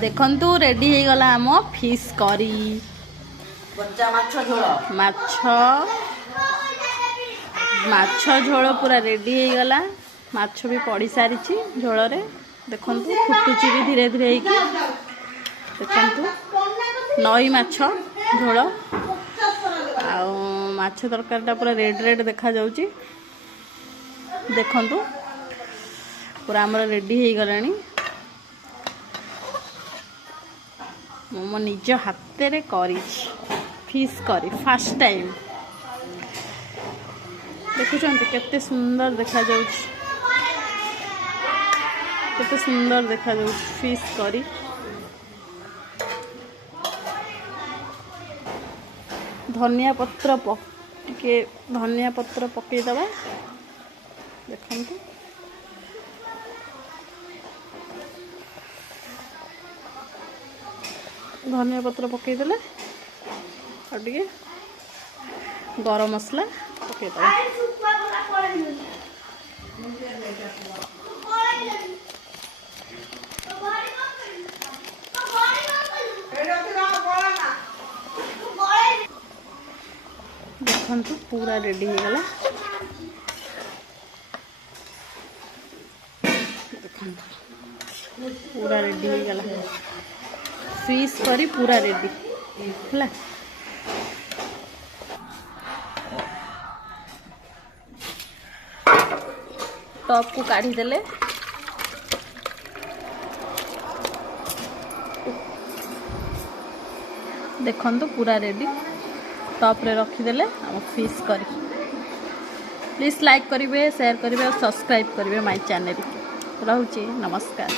देखंतु रेडी हो गला आम फिश करी माछ झोल पूरा रेडी हो गला। माछ भी पड़ी सारी झोल रे देखंतु फुटुची भी धीरे धीरे होगी। देखंतु नई माछ झोल आ माछ तरकारी पूरा रेड रेड देखा जाउची। देखंतु पूरा हमर रेडी हो गलानी। मो निज हाथ रे curry fish curry first time. देखुछंती केते सुंदर देखा जाउची, केते सुंदर देखा जाउची फिश करी। धनिया पत्र टिके धनिया पत्र पकई दबा। देखंतु धनिया पत्र पकई देले और टिके गरम मसला पकई दबा। देखंतु पूरा रेडी हो गला। देखंतु पूरा रेडी हो गला फिश करी पूरा रेडी है। टॉप को काढ़ी देले देखंतु पूरा रेडी टॉप रे रखीदेले हम फिश करी। प्लीज लाइक करिवे शेयर करिवे और सब्सक्राइब करिवे माय चैनल। रहूची नमस्कार।